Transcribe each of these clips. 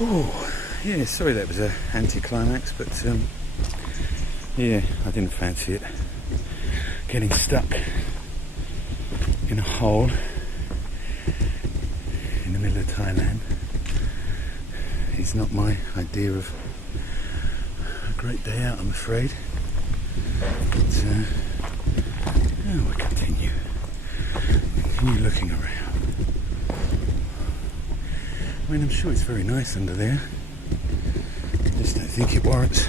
Oh, yeah, sorry that was an anticlimax, but yeah, I didn't fancy it. Getting stuck in a hole in the middle of Thailand is not my idea of a great day out, I'm afraid. But we'll continue looking around. I mean, I'm sure it's very nice under there. I just don't think it warrants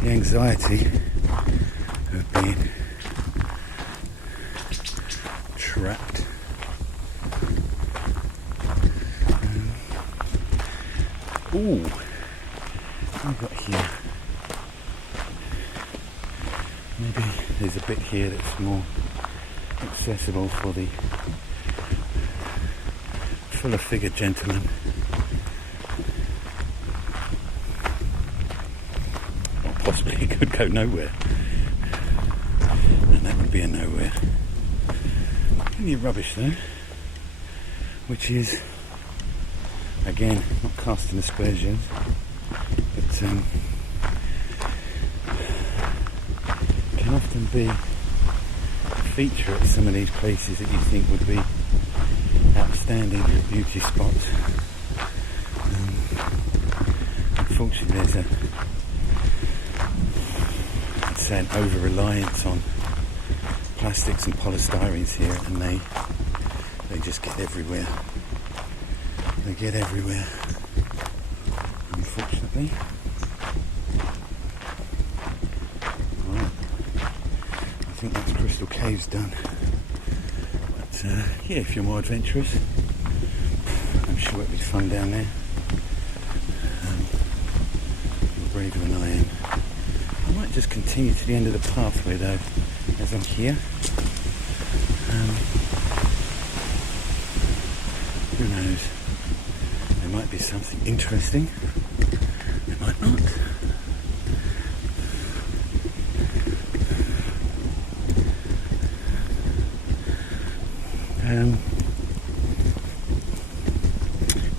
the anxiety of being trapped. Ooh, what have I got here? Maybe there's a bit here that's more accessible for the fuller figured gentleman. Or possibly it could go nowhere. And that would be a nowhere. Plenty of rubbish though. Which is, again, not casting aspersions, but can often be a feature at some of these places that you think would be outstanding beauty spots. Unfortunately, there's I'd say an over-reliance on plastics and polystyrenes here, and they just get everywhere. They get everywhere, unfortunately. Right. I think that's Crystal Cave's done. But yeah, if you're more adventurous, I'm sure it'll be fun down there. You're braver than I am. I might just continue to the end of the pathway though, as I'm here. Who knows? There might be something interesting. There might not.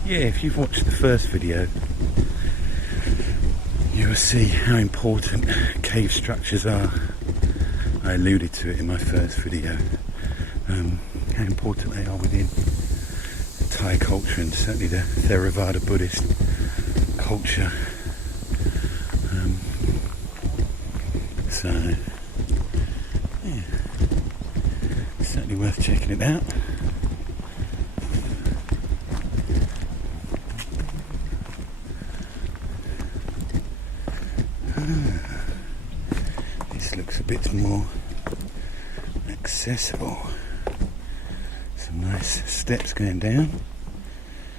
Yeah, if you've watched the first video, you will see how important cave structures are. I alluded to it in my first video. How important they are within Thai culture, and certainly the Theravada Buddhist culture. So, yeah, it's certainly worth checking it out. This looks a bit more accessible. Some nice steps going down.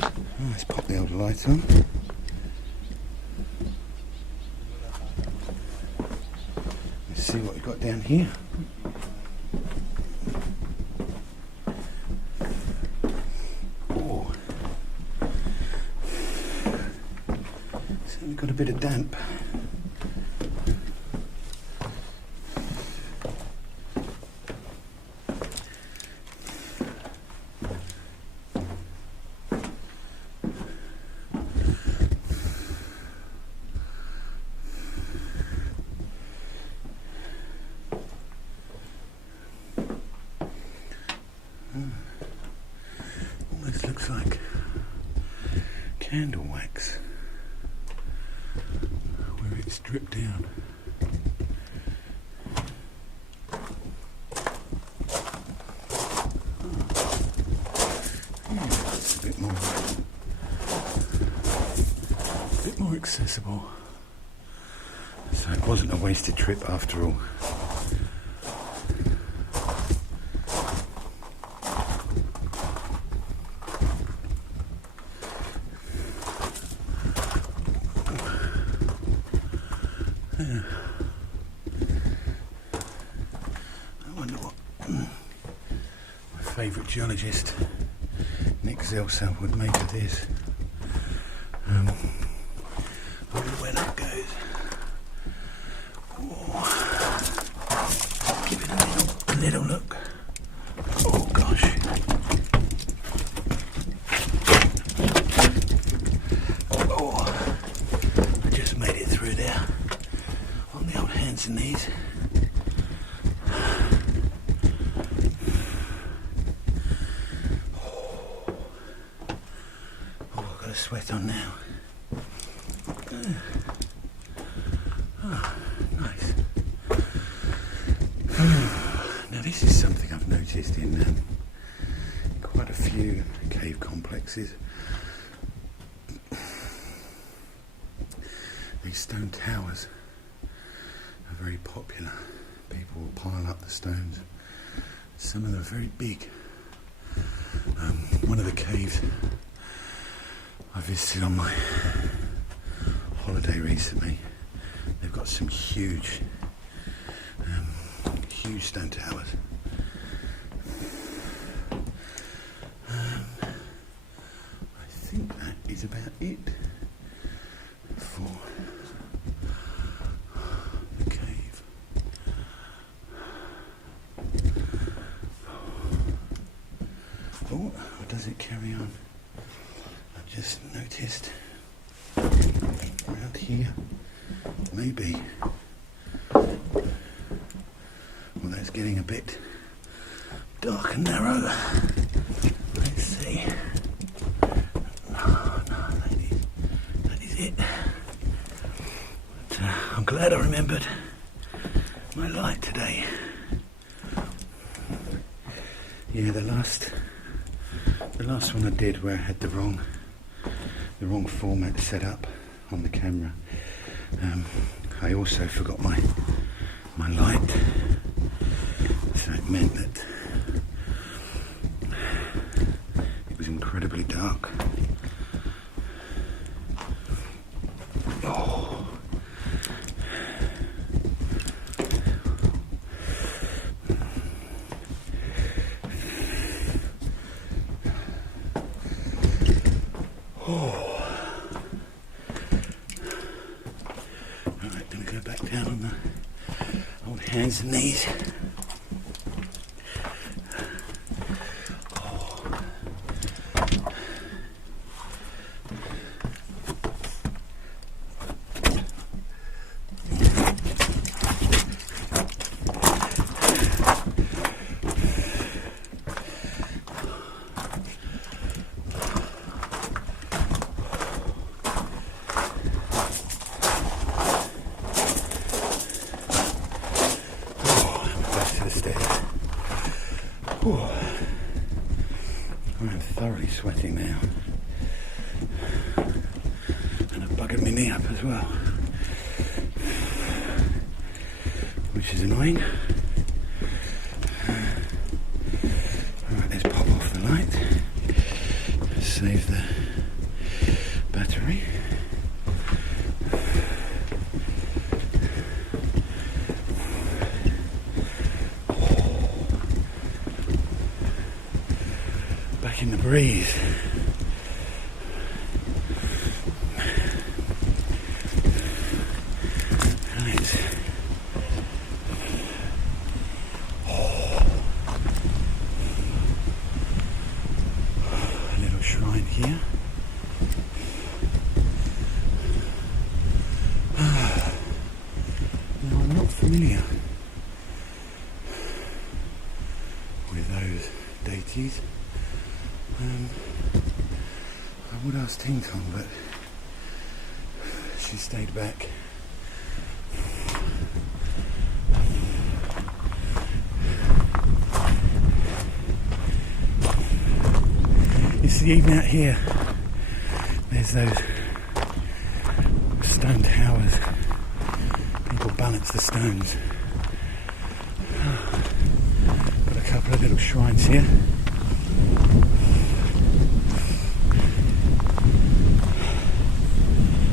Oh, let's pop the old light on. Let's see what we've got down here. Oh, certainly got a bit of damp. Almost looks like candle wax where it's dripped down. Yeah, it's a bit more accessible. So it wasn't a wasted trip after all. Yeah. I wonder what my favourite geologist, Nick Zelsa, would make of this. I wonder where that goes. Oh. Give it a little look. Oh gosh. sweat on now. Oh, nice. Now this is something I've noticed in quite a few cave complexes. These stone towers are very popular. People will pile up the stones. Some of them are very big. One of the caves I visited on my holiday recently, they've got some huge stone towers. I think that is about it for the cave. Oh, or does it carry on? I've just noticed around here, maybe. Well, that's getting a bit dark and narrow. Let's see. No, that is it. But, I'm glad I remembered my light today. Yeah, the last one I did where I had the wrong format set up on the camera. I also forgot my light, so it meant that it was incredibly dark. Oh. Alright, gonna go back down on the old hands and knees. I'm thoroughly sweating now, and I've buggered my knee up as well, which is annoying. Alright, let's pop off the light, save the battery. Back in the breeze. Right. A little shrine here. Now I'm not familiar with those deities. I would ask Ting Tong, but she stayed back. You see, even out here, there's those stone towers. People balance the stones. Got a couple of little shrines here.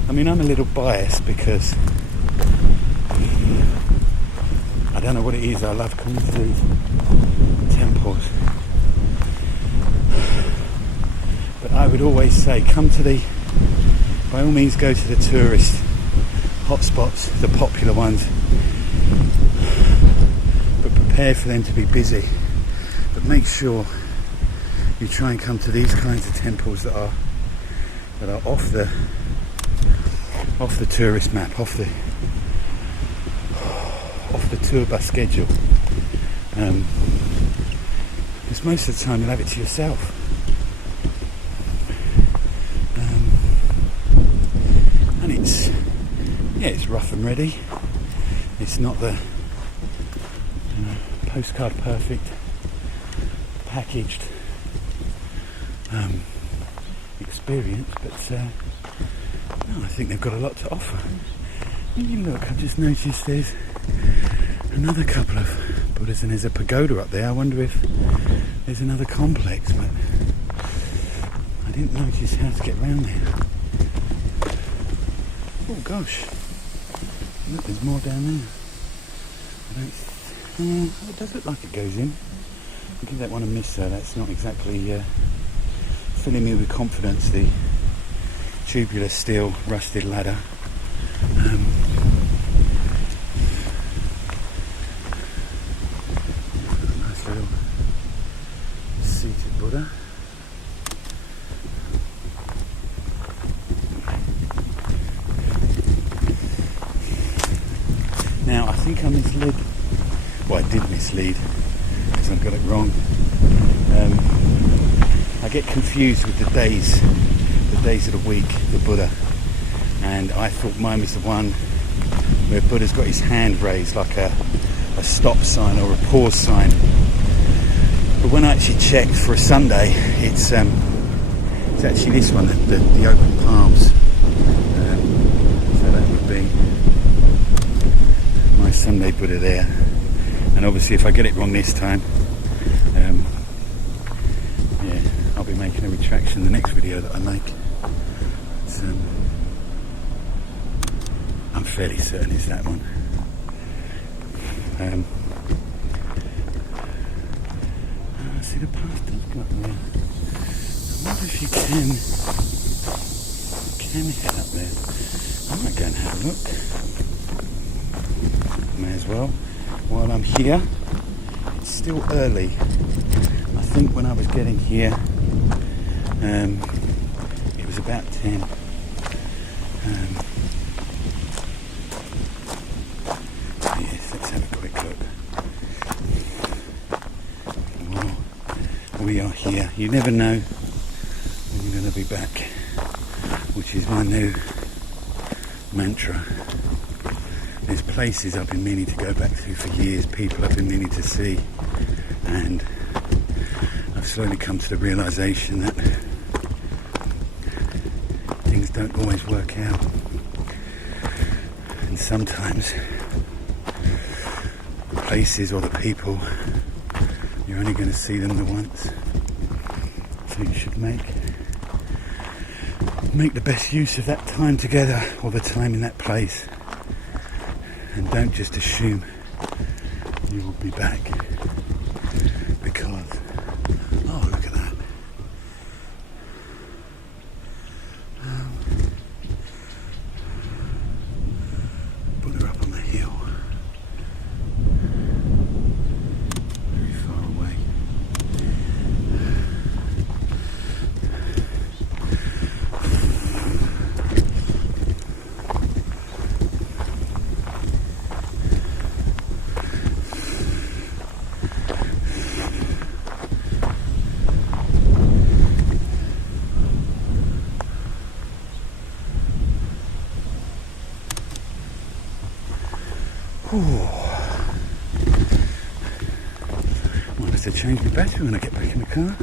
I mean, I'm a little biased because I don't know what it is. I love coming to these temples, but I would always say, by all means, go to the tourist hotspots, the popular ones, but prepare for them to be busy. But make sure you try and come to these kinds of temples that are off the tourist map, off the tour bus schedule. Because most of the time you'll have it to yourself. rough and ready. It's not the postcard perfect packaged experience, but no, I think they've got a lot to offer. When you look, I've just noticed there's another couple of Buddhas and there's a pagoda up there. I wonder if there's another complex, but I didn't notice how to get around there. Oh gosh, look, there's more down there. It does look like it goes in. I'll give that one a miss though. That's not exactly filling me with confidence, the tubular steel rusted ladder. Nice little seated Buddha. Now I think I misled, well I did mislead because I got it wrong. I get confused with the days of the week, the Buddha, and I thought mine was the one where Buddha's got his hand raised like a stop sign or a pause sign. But when I actually checked for a Sunday, it's actually this one, the open palms. So that would be my Sunday Buddha there. And obviously if I get it wrong this time, yeah, I'll be making a retraction the next video that I make. I'm fairly certain it's that one. See, the path does go up there. I wonder if you can head up there. I might go and have a look. May as well. While I'm here, it's still early. I think when I was getting here, it was about 10. Yes, let's have a quick look. Well, we are here. You never know when you're going to be back, which is my new mantra. There's places I've been meaning to go back to for years, people I've been meaning to see, and I've slowly come to the realisation that things don't always work out, and sometimes the places or the people, you're only going to see them the once, so you should make the best use of that time together or the time in that place. And don't just assume you will be back, because, oh look at that. Buddha up on the hill, very far away. Might have to change my battery when I get back in the car.